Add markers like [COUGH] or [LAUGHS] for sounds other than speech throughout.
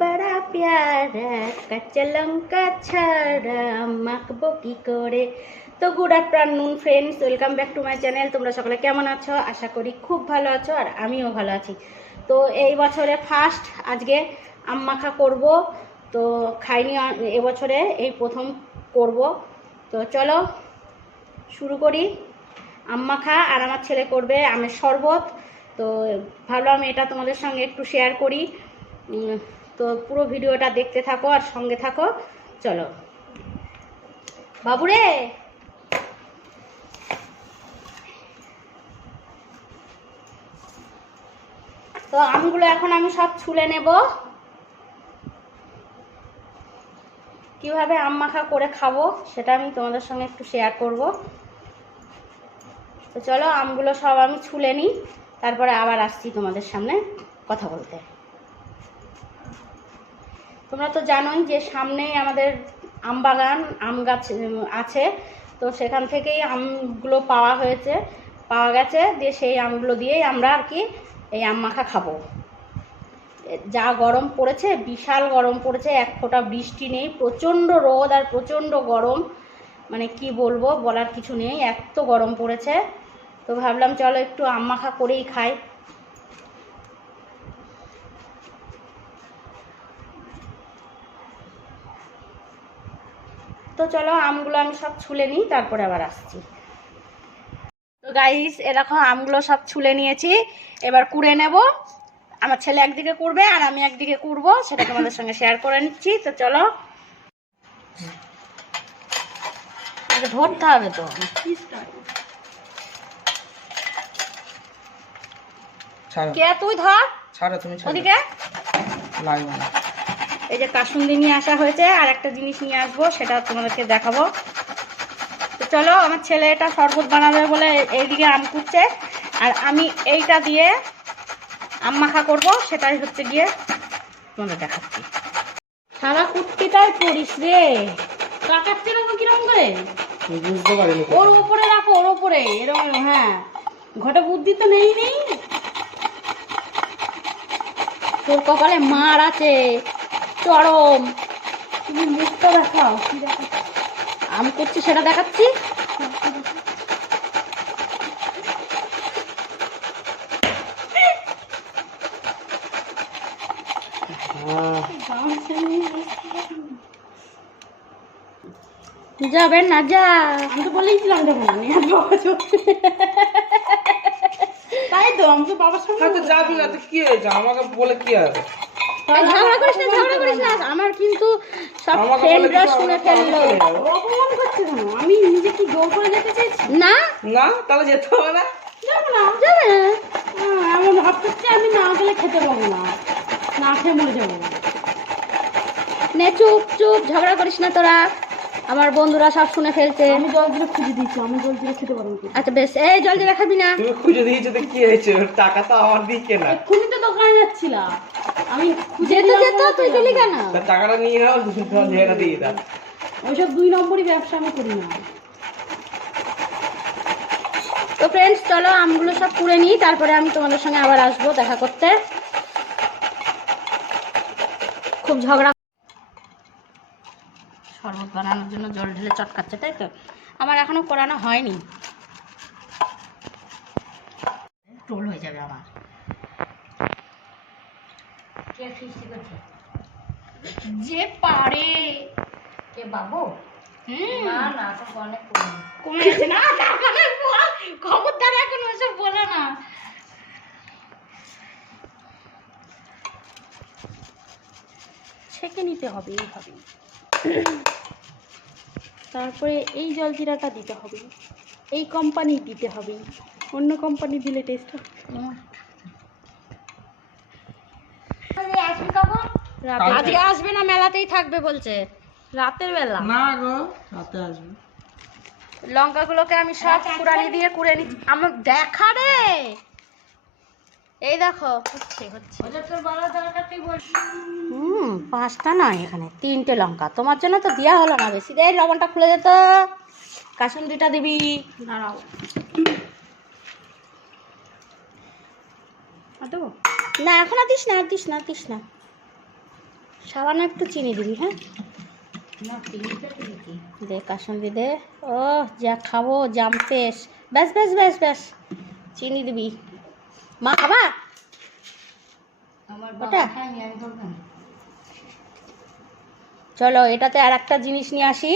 প্যারা কাঁচা লঙ্কা ছাড়া মাখবো কি করে তো good afternoon friends welcome back to my channel তোমরা সকলে কেমন আছো? আশা করি খুব ভালো আছো আর আমিও ভালো আছি। তো এই বছরে ফার্স্ট আজকে আম মাখা করব। তো খাইনি এবছরে এই প্রথম করব। তো চলো শুরু করি। আম মাখা আর আমার ছেলে করবে আমের শরবত। তো ভাবলাম এটা তোমাদের সঙ্গে একটু শেয়ার করি। তো পুরো ভিডিওটা দেখতে থাকো আর সঙ্গে থাকো। চলো। বাবুরে! তো আমগুলো এখন আমি সব ছুলে নেব। কীভাবে আম মাখা করে খাব সেটা আমি তোমাদের সঙ্গে একটু শেয়ার করব। তো চলো, আমগুলো সব আমি ছুলে নিই। তারপরে আবার আসছি তোমাদের সামনে কথা বলতে। তোমরা তো জানোই যে সামনেই আমাদের আম বাগান আম গাছ আছে। তো সেখান থেকেই আমগুলো পাওয়া হয়েছে। পাওয়া গেছে দিয়ে সেই আমগুলো দিয়েই আমরা আর কি এই আম মাখা খাব। যা গরম পড়েছে, বিশাল গরম পড়েছে, এক ফোঁটা বৃষ্টি নেই, প্রচণ্ড রোদ আর প্রচণ্ড গরম। মানে কি বলব, বলার কিছু নেই, এত গরম পড়েছে। তো ভাবলাম চলো একটু আম মাখা করেই খাই। তো চলো আমগুলো আমি সব ছুলে নিই তারপরে আবার আসছি। তো গাইস এরকম আমগুলো সব ছুলে নিয়েছি। এবার কুড়ে নেব। আমার ছেলে একদিকে কুড়বে আর আমি একদিকে কুড়বো সেটা তোমাদের সঙ্গে শেয়ার করে নিচ্ছি। তো চলো। ধরতে হবে তো। কে তুই ধর? ছাড়ো তুমি ওদিকে? লাগবে না এই যে কাসুন্দি নিয়ে আসা হয়েছে আর একটা জিনিস নিয়ে আসব সেটা তোমাদেরকে দেখাবো। তো চলো আমার ছেলে এটা শরবত বানাবে বলে এইদিকে আম কুটছে আর আমি এইটা দিয়ে আম মাখা করব সেটাই হচ্ছে গিয়ে তোমাদের দেখাচ্ছি। সারা কুটকিটাই পড়িস রে। কাকাচ্ছে না কীরকম করে? বুঝতে পারিনি ওর উপরে রাখো ওর উপরে এরকম হ্যাঁ। ঘটে বুদ্ধি তো নেই নেই। তোর কপালে মার আছে। চরম। তুমি মুখটা দেখাও আমি করছি সেটা দেখাচ্ছি। যাবেন না যা। আমি তো বলেইছিলাম যাব না নিয়ে বাবা তাই তো আমি তো বাবার সঙ্গে হ্যাঁ তো যাবি না তো কি হয়েছে? আমাকে বলে কি হবে? করিস না ঝগড়া করিস না। আমার কিন্তু সব ফ্রেন্ডরা শুনে হবে। তো আমি ফেলল চলে যাব। অপমান করছে কেন? আমি নিজে কি জোর করে যেতে চাইছি না। না? তাহলে যেতে হবে না? যাব না যাবে না। এমন ভাব করছে আমি না গেলে খেতে পাবো না। না খেয়ে মরে যাব। নে চুপ চুপ ঝগড়া করিস না তোরা। আমার বন্ধুরা সব শুনে ফেলছে। আমি জল দিয়ে খুঁজে দিচ্ছি আমি জল দিয়ে খেতে পারব আচ্ছা বেশ। এই জল দিয়ে খাবি না? তুমি খুঁজে দিয়েছ তো কি হয়েছে টাকা তো আমার দিকে না এক্ষুনি তো দোকানে যাচ্ছিলাম। আমি যেতে যেত তুই গেলি কেন? টাকাটা নিয়ে নাও তোমার ঝেড়ে দিয়ে দাও। ওইসব দুই নম্বরই ব্যবসা আমি করি না। তো ফ্রেন্ডস চলো আমগুলো সব পুড়ে নিই তারপরে আমি তোমাদের সঙ্গে আবার আসব দেখা করতে। খুব ঝগড়া শরবত বানানোর জন্য জল ঢেলে চটকাচ্ছে তাই তো? আমার এখনও করানো হয়নি। টোল হয়ে যাবে আমার। যে পারে। কে বাবু? কমে গেছে। না? [LAUGHS] তার মানে বল খবরদার এখন ওসব বলো না। ছেঁকে নিতে হবে এইভাবে। [COUGHS] তারপরে এই জলজিরাটা দিতে হবে। এই কোম্পানি দিতে হবে। অন্য কোম্পানি দিলে টেস্ট আজকে আসবে। না মেলাতেই থাকবে বলছে। রাতের বেলা। না গো রাতে আসবে। লঙ্কাগুলোকে আমি সব কুড়ানি দিয়ে কুড়ে নিচ্ছি। আমার দেখা রে! এই দেখো হচ্ছে হচ্ছে। হুম পাঁচটা নয় এখানে তিনটে লঙ্কা। তোমার জন্য তো দেওয়া হলো না বেশি দেয় লবণটা খুলে যেত কাসুন্দিটা দিবি। দাঁড়াও। দেবো না এখন আর দিস না আর দিস না দিস না। সামান্য একটু চিনি দিবি হ্যাঁ? দে কাসন্দি দে। ও যা খাব জামতেস ব্যাস ব্যাস ব্যাস ব্যাস। চিনি দিবি। মা খাবা? ওটা? চলো এটাতে আর একটা জিনিস নিয়ে আসি।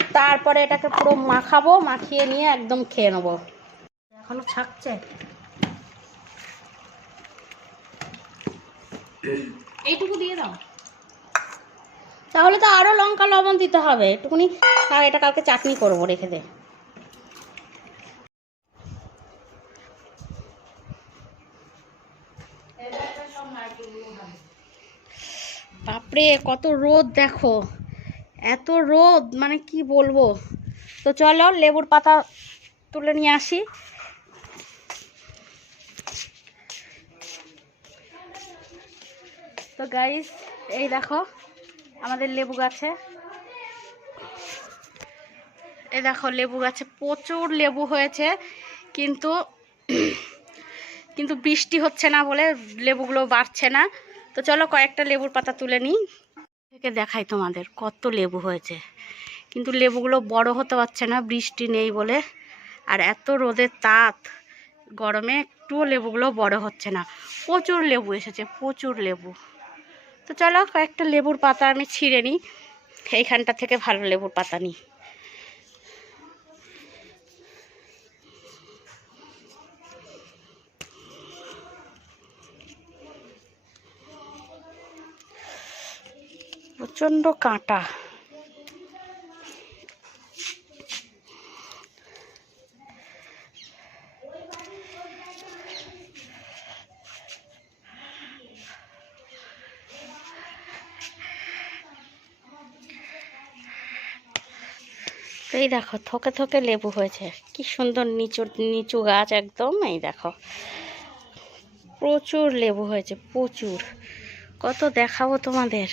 তারপরে এটাকে পুরো মাখাবো, মাখিয়ে নিয়ে একদম খেয়ে নেব। এখনও ছাকছে? এইটুকু দিয়ে দাও। তাহলে তো আরও লঙ্কা, লবণ দিতে হবে। একটুখানি। আর এটা কালকে চাটনি করব, রেখে দে। বাপরে, কত রোদ দেখো। এত রোদ মানে কি বলব। তো চলো লেবুর পাতা তুলে নিয়ে আসি। তো গাইস এই দেখো, আমাদের লেবু গাছে। এই দেখো, লেবু গাছে প্রচুর লেবু হয়েছে, কিন্তু কিন্তু বৃষ্টি হচ্ছে না বলে লেবুগুলো বাড়ছে না। তো চলো কয়েকটা লেবুর পাতা তুলে নিই। থেকে দেখাই তোমাদের, কত লেবু হয়েছে। কিন্তু লেবুগুলো বড় হতে পারছে না, বৃষ্টি নেই বলে। আর এত রোদের তাপ, গরমে একটুও লেবুগুলো বড় হচ্ছে না। প্রচুর লেবু এসেছে, প্রচুর লেবু। তো চলো কয়েকটা লেবুর পাতা আমি ছিঁড়ে নিই। এইখানটা থেকে ভালো লেবুর পাতা নিই। প্রচণ্ড কাঁটা। এই দেখো, থকে থকে লেবু হয়েছে। কি সুন্দর নিচু নিচু গাছ একদম, এই দেখো। প্রচুর লেবু হয়েছে, প্রচুর। কত দেখাবো তোমাদের?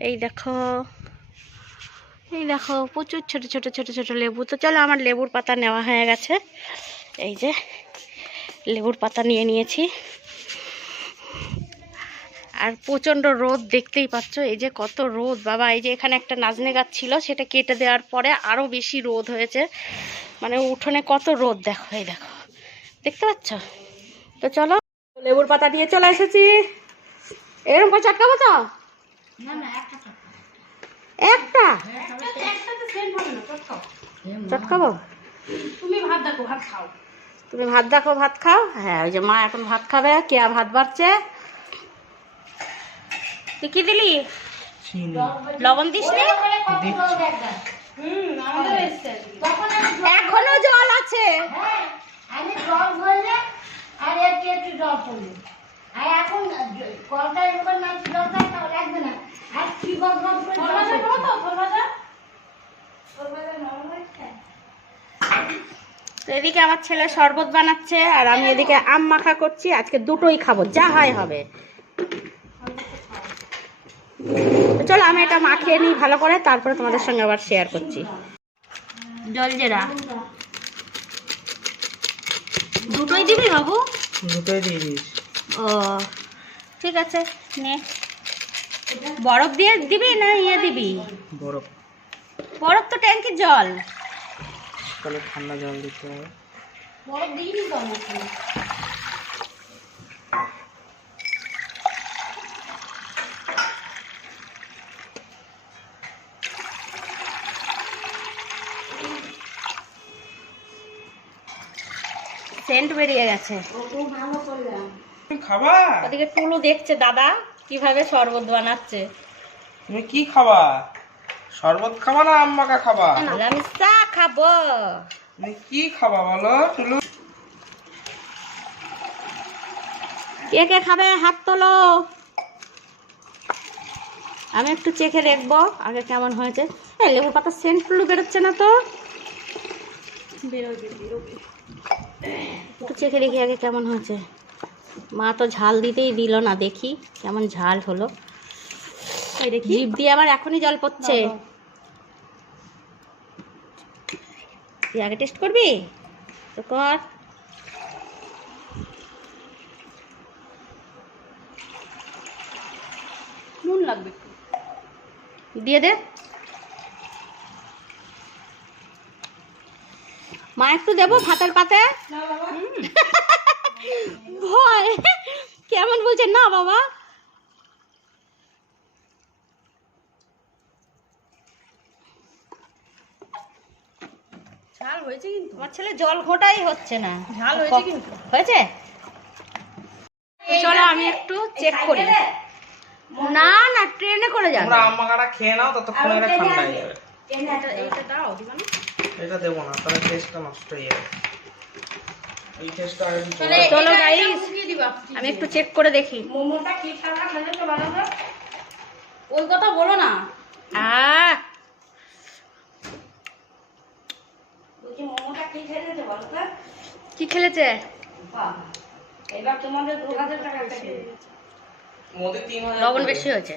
এই দেখো। এই দেখো, প্রচুর ছোট ছোট ছোট ছোট লেবু। তো চলো আমার লেবুর পাতা নেওয়া হয়ে গেছে। এই যে, লেবুর পাতা নিয়ে নিয়েছি। আর প্রচণ্ড রোদ দেখতেই পাচ্ছ। এই যে কত রোদ, বাবা। এই যে এখানে একটা নাজনে গাছ ছিল, সেটা কেটে দেওয়ার পরে আরও বেশি রোদ হয়েছে। মানে উঠোনে কত রোদ, দেখো, এই দেখো। দেখতে পাচ্ছ? তো চলো। লেবুর পাতা দিয়ে চলে এসেছি। এরকম করে চটকাবো তো? একটা চটকাবো তুমি ভাত দেখো ভাত খাও। তুমি ভাত দেখো ভাত খাও? হ্যাঁ ওই যে মা এখন ভাত খাবে কে ভাত বাড়ছে। তুই কি দিলি? লবণ দিস নি হুম আমাদের এসছে এখনও জল আছে আমি জল ভরলে আর একটু একটু জল পড়লে আর এখন কলটা এবার না দরকার তাও লাগবে না আর কি গপ গপ করে জল ফল ভাজা পড়ছে। খাব তো ফল ভাজা তো এদিকে আমার ছেলে শরবত বানাচ্ছে আর আমি এদিকে আম মাখা করছি আজকে দুটোই খাব যা হয় হবে। চলো আমি এটা মাখিয়ে নিই ভালো করে তারপরে তোমাদের সঙ্গে আবার শেয়ার করছি। জল জেরা। দুটোই দিবি বাবু? দুটোই দিয়ে দিস। ও ঠিক আছে নে। বরফ দিয়ে দিবি না ইয়ে দিবি? বরফ। বরফ তো ট্যাঙ্কি জল। ঠান্ডা জল দিতে হবে। বরফ দিইনি তো আমি সেন্ট বেরিয়ে গেছে। তুমি খাবা? ওদিকে টুলু দেখছে দাদা কীভাবে শরবত বানাচ্ছে। তুমি কি খাবা? শরবত খাবা না খাবা? আমি চা খাব। তুমি কি খাবা বলো টুলু কে কে খাবে হাত তোলো। আমি একটু চেখে দেখব আগে কেমন হয়েছে। এ লেবু পাতা সেন্ট টুলু বেরোচ্ছে না তো? একটু চেখে দেখি আগে কেমন হয়েছে। মা তো ঝাল দিতেই দিল না দেখি কেমন ঝাল হলো। জিভ দিয়ে আমার এখনই জল পড়ছে। তুই আগে টেস্ট করবি? তো কর। নুন লাগবে একটু। দিয়ে দে। মা একটু দেবো ভাতের পাতে? [LAUGHS] ভয়। কেমন বলছে? না বাবা। ঝাল হয়েছে কিন্তু। তোমার ছেলে জল ঘোটাই হচ্ছে না। ঝাল হয়েছে কিন্তু। হয়েছে? চলো আমি একটু চেক করি। না না ট্রেনে করে যাব। তোমরা খেয়ে নাও ততক্ষণ এটা ঠান্ডা হয়ে যাবে। এইটা দাও দিবা না এটা দেবো না তাহলে টেস্টটা নষ্ট হয়ে যাবে। চলো আমি একটু চেক করে দেখি। মোমোটা কি খাওয়া খেলে তো? বানাবো ওই কথা বলো না। আহ। মোমোটা কি খেলেছে বলো তো? কি খেলেছে? এবার তোমাদের দু হাজার টাকা খেয়ে মোদি তিন হাজার লবণ বেশি হয়েছে।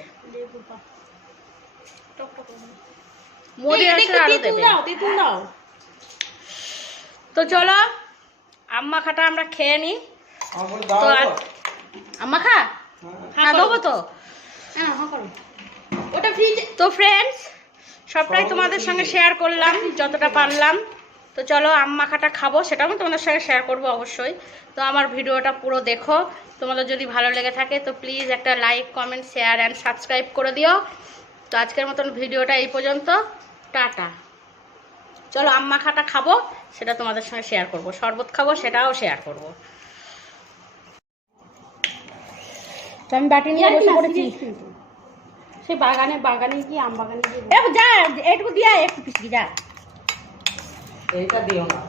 মোদি আসলে আরও দেবে। দাও তেঁতুল দাও। তো চলো আম্মা খাটা আমরা খেয়ে দাও তো। আম্মা খা। হ্যাঁ। হ্যাঁ দেবো তো। হ্যাঁ হ্যাঁ করো। ওটা ফ্রিজে তো ফ্রেন্ডস সবটাই তোমাদের সঙ্গে শেয়ার করলাম যতটা পারলাম। তো চলো আম মাখাটা খাব সেটাও আমি তোমাদের সঙ্গে শেয়ার করব অবশ্যই। তো আমার ভিডিওটা পুরো দেখো তোমাদের যদি ভালো লেগে থাকে তো প্লিজ একটা like comment share and subscribe করে দিও। তো আজকের মতন ভিডিওটা এই পর্যন্ত টাটা। চলো আম মাখাটা খাব সেটা তোমাদের সঙ্গে শেয়ার করব। শরবত খাব সেটাও শেয়ার করব। আমি বাটি নিয়ে বসে পড়েছি। সেই বাগানে বাগানে গিয়ে আম বাগানে গিয়ে যা এইটুকু দিয়া একটু পিসকি যা। এইটা দিও না।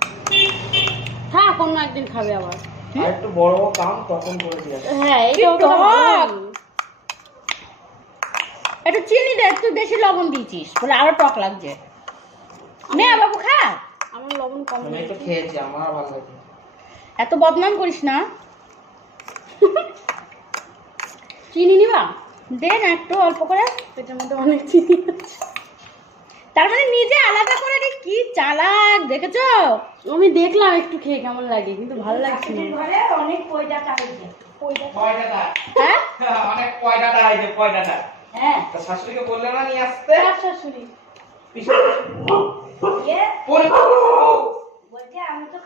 থাক অন্য একদিন খাবে আবার। আর একটু বড় বড় কাম তখন করে দিয়ে হ্যাঁ। একটু চিনি দে একটু বেশি লবণ দিয়েছিস। বলে আরও টক লাগছে। নে বাবু খা। আমার লবণ কম আমি তো খেয়েছি আমার ভালো লাগে। এত বদনাম করিস না। চিনি নিবা? দে না একটু অল্প করে। এটার মধ্যে অনেক চিনি আছে। তার মানে নিজে আলাদা করে রে কি চালাক দেখেছ? আমি দেখলাম একটু খেয়ে কেমন লাগে কিন্তু ভালো লাগছে না। ঘরে অনেক পয়সা হয়েছে কয়টাটা হ্যাঁ? অনেক কয়টাটা হয়েছে কয়টাটা হ্যাঁ। তা শাশুড়িকে বললে না নিয়ে আসতে? কার শাশুড়ি। ইয়ে। পরে বলছে আমি তো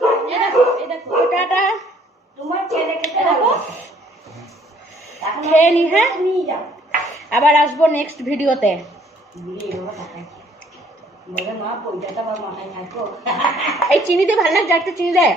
এই দেখো এই তোমার খেয়ে নি হ্যাঁ? নিয়ে যাও আবার আসব নেক্সট ভিডিওতে এই চিনি দিয়ে ভালো লাগছে একটা চিনি দে